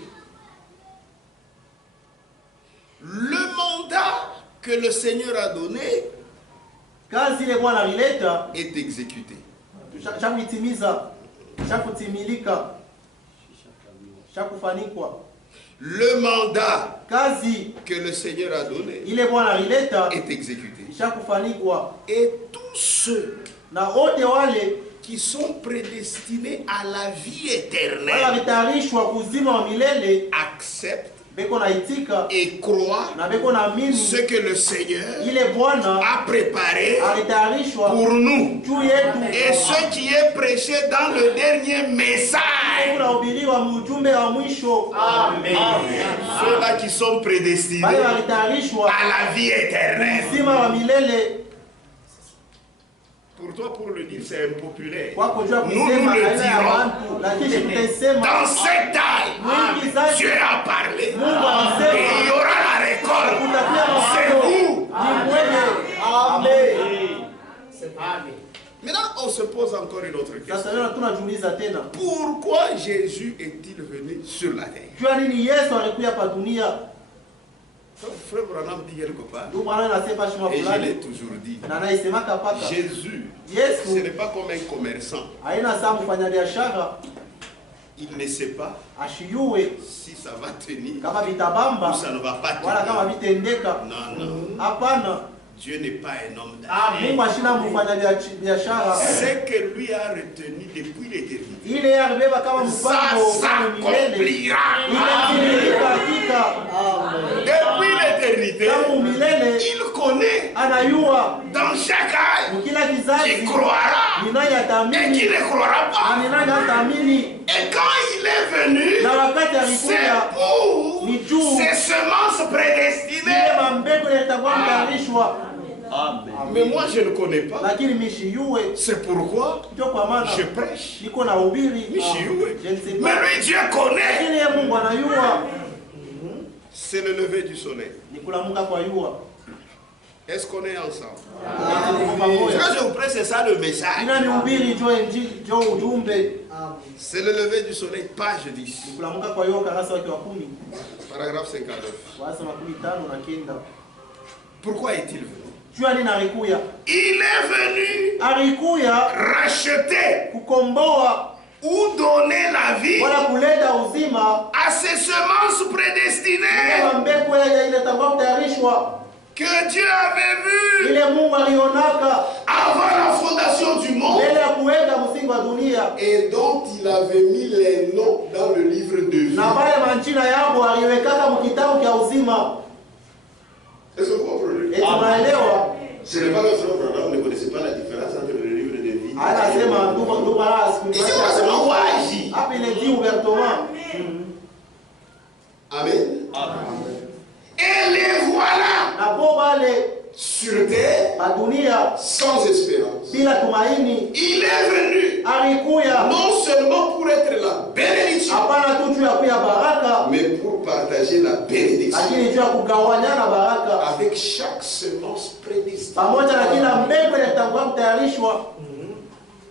Le mandat que le Seigneur a donné Kazi ile Bwana alileta est exécuté. shakuitimiza, shakutimilika, shakufanikwa. Le mandat Kazi que le Seigneur a donné ile Bwana alileta est exécuté. shakufanikwa. Et tous ceux Na wote wale qui sont prédestinés à la vie wale éternelle walitayarishwa kuzima wa milele acceptent beko na itika et croient na beko na amini ce que le Seigneur ile Bwana a préparé alitayarishwa pour nous. juu yetu. Et ce qui est prêché dans le dernier message, Unahubiriwa mjumbe wa mwisho. Amen. ceux-là qui sont prédestinés Wale walitayarishwa à la vie éternelle. uzima wa milele. Pour toi, pour le dire, c'est impopulaire. Kwako jua Nous kusema le aina ya dirons. watu, lakini tutasema Dans cette taille, Dieu a parlé. Mungu Et anasema il y aura la récolte. kutakia C'est mavuno vous. ni mwenye. Amen. Maintenant, on se pose encore une autre question. Sasa leo tunajiuliza tena, Pourquoi Jésus est-il venu sur la terre? jua nini Yesu alikuja hapa dunia? Frère Branham dit quelque part, Ndio maana nasema shima et je l'ai fulani toujours dit, na naisemaka paka Jésus, ce Yesu n'est pas comme un commerçant. haina saa mfanya biashara Il ne sait pas ashiyue si ça va tenir kama ou vitabamba ça ne va pas wala kama tenir. vitendeka. Non, non. Hapana, Dieu n'est pas un homme d'affaires. Mungu ashina mfanya biashara. Ce que lui a retenu depuis l'éternité, Ile alibeba kama ça mpango wa milele. s'accomplira. Inatimilika hakika. Depuis l'éternité, Kama milele il connaît anayua dans chaque âge kila qui kizazi croira ni nani et ataamini qui ne croira na pas. ni nani hataamini. Et quand il est venu, Na wakati c'est alikuja pour ni juu ces semences prédestinées. ile mambeko yatakuwa mtayarishwa, Amen. Mais moi, je ne connais pas. lakini mishiyue C'est pourquoi ndio kwa maana je prêche. niko na ubiri. Mishiyue. Je ne sais Mais pas, lui, Dieu connaît. lakini yeye Mungu anayua. C'est le lever du soleil. Ni kulamuka kwa yua. Est-ce qu'on est ensemble? Pamoja. Quand je vous prêche, c'est ça le message. Ina ni ubiri jo injili jo ujumbe. C'est le lever du soleil, page 10. Ni kulamuka kwa yua karasa wake wa 10. Paragraphe 59. Waasa 15 Pourquoi est-il venu? jua nini alikuya? Il est venu Alikuya racheter kukomboa ou donner la vie wala kuleta uzima à ces semences prédestinées kama mbegu ya ile itakuwa kutayarishwa que Dieu avait vues ile Mungu alionaka avant la fondation du monde mbele ya kuweka msingi wa dunia, et dont il avait mis les noms dans le livre de vie. na pale manjina yabo aliwekaka mkitabu cha uzima. Est-ce que vous comprenez? Eti unaelewa? Ce n'est pas que Frère Branham ne connaissait pas la différence entre le livre de vie. Anasema ndugu Ici, on va seulement voir agir. hapa ile dit ouvertement. Amen. Et les voilà Na po wale sur terre pa dunia sans espérance. bila tumaini. Il est venu Alikuya non seulement pour être la bénédiction, hapana tu juu ya kuya baraka, mais pour partager la bénédiction lakini juu ya kugawanyana baraka avec chaque semence prédestinée. pamoja na kila mbegu ile itakuwa kutayarishwa.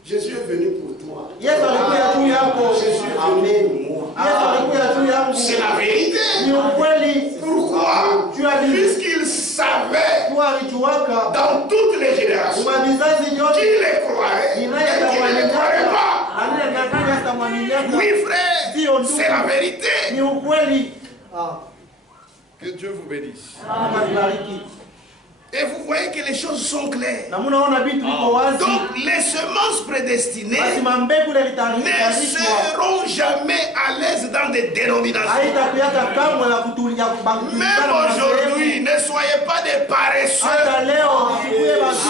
Jésus est venu pour toi. Yesu alikuja juu yako. Jésus est venu Amen. pour moi. Yesu alikuja juu yangu. C'est la vérité. Ni ukweli. Pourquoi? Juu ya nini? Puisqu'il savait Juu alijuaka dans toutes les générations kwa vizazi qui vyote les croiraient et qui les croiraient Oui, frère, c'est la vérité. Que Dieu vous bénisse. Et vous voyez que les choses sont claires. Donc les semences prédestinées ne seront jamais à l'aise dans des dénominations. Même aujourd'hui, ne soyez pas des paresseux.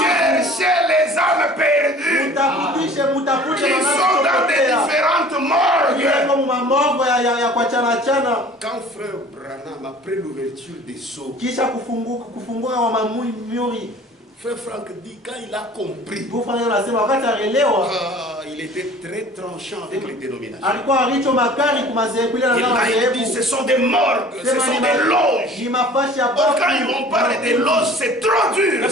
Cherchez les âmes perdues qui sont dans des différentes morgues. Quand frère Branham, après l'ouverture des sceaux, frère Franck dit, quand il a compris, il était très tranchant avec les dénominations. Il a dit, ce sont des morgues, ce sont des loges. Or, quand on parle des loges, c'est trop dur.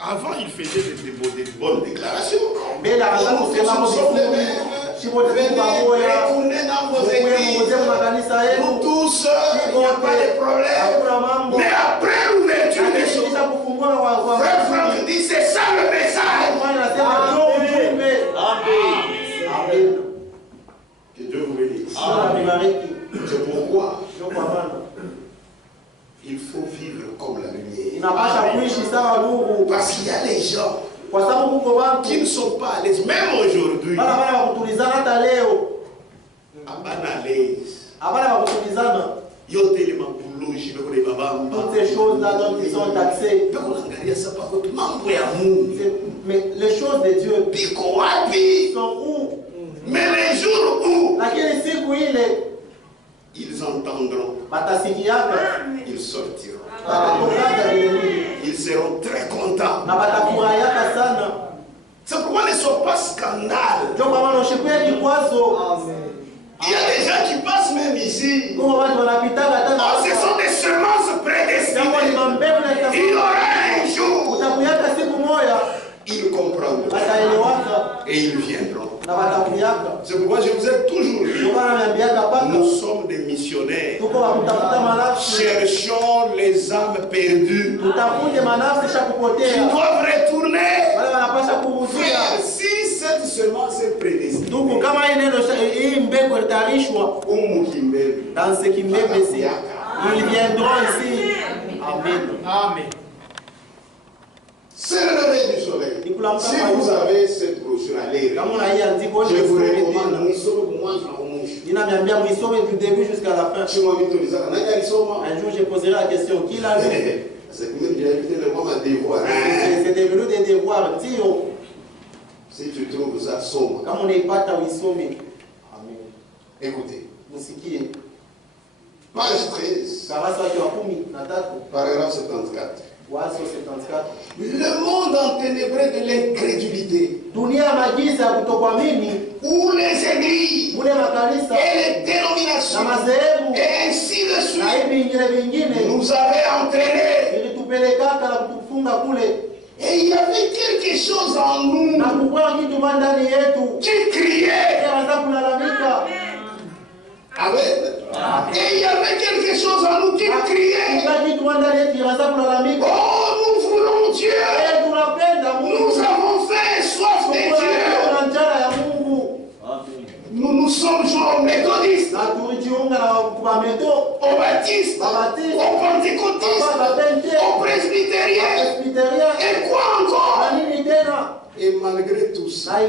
Avant, il faisait des bonnes déclarations. Mais là, retournez dans vos églises. Nous tous, il n'y a pas de problème. Mais après l'ouverture des choses, frère Franck dit, c'est ça le message. Amen. Que Dieu vous bénisse. C'est pourquoi il faut vivre comme la lumière. Parce qu'il y a les gens qui ne sont pas à l'aise, même aujourd'hui. Toutes ces choses-là dont ils sont taxés. Mais les choses de Dieu sont où? Mais les jours où ils entendront, ils sortiront. Ils seront très contents. C'est pourquoi ne sont pas scandales. Il y a des gens qui passent même ici. Oh, ce sont des semences prédestinées. Il y aura un jour, ils comprendront et ils viendront. C'est pourquoi je vous ai toujours dit, nous sommes des missionnaires. Cherchons les âmes perdues qui doivent retourner. Si cette semence est prédestinée, dans ce qui m'est ici, ils viendront ici. Amen. Amen. C'est le lever du soleil. Si vous avez cette brochure à lire, je vous recommande du début jusqu'à la fin. Un jour, je poserai la question, qui l'a lu? C'est devenu des devoirs. Si tu trouves ça, somme. Comme on n'est pas dans Amen. Écoutez. Page 13. Paragraphe 74. Le monde enténébré de l'incrédulité, où les églises et les dénominations et ainsi de suite nous avaient entraînés. Et il y avait quelque chose en nous qui criait. Amen. Et il y avait quelque chose en nous qui criait. Oh, nous voulons Dieu. Nous avons faim et soif de Dieu. Nous sommes joués aux méthodistes, aux baptistes, aux pentecôtistes, aux presbytériens. Et quoi encore? Et malgré tout ça, il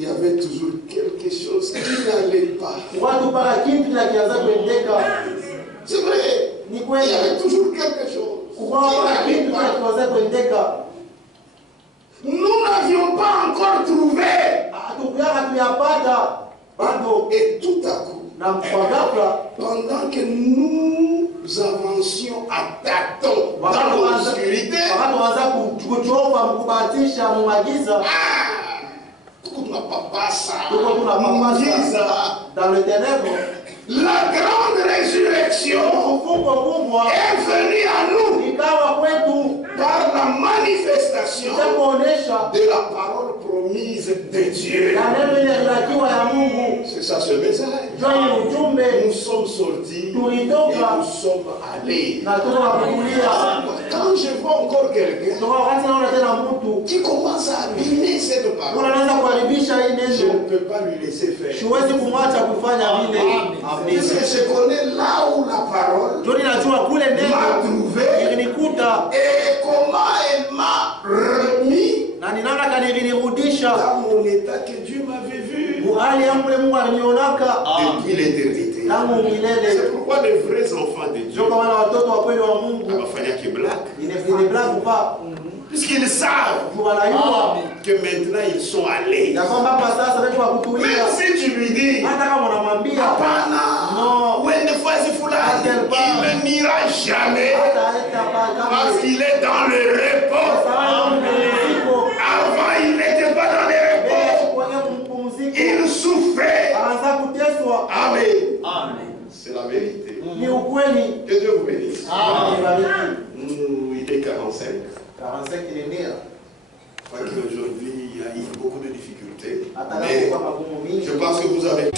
y avait toujours quelque chose qui n'allait pas. C'est vrai, il y avait toujours quelque chose qui n'allait pas. Nous n'avions pas encore trouvé. Et tout à coup, pendant que nous avancions à tâtons dans l'obscurité, dans le ténèbre, la grande résurrection est venue à nous par la manifestation de la parole promise de Dieu. C'est ça ce message. Nous sommes sortis et nous sommes allés. Quand quand je vois encore quelqu'un qui commence à abîmer cette parole, je ne peux pas lui laisser faire. Parce que je connais là où la parole m'a trouvé et comment elle m'a remis dans mon état que Dieu m'avait vu depuis l'éternité. C'est pourquoi les vrais enfants de Dieu, puisqu'ils savent que maintenant ils sont allés. Même si tu lui dis, Apana, il n'ira jamais parce qu'il est dans le repos. Avant, il n'était pas dans le repos. Il souffrait. Amen. C'est la vérité. Que Dieu vous bénisse. Il est 45. Qu'aujourd'hui, il y a eu beaucoup de difficultés. Mais je pense que vous avez...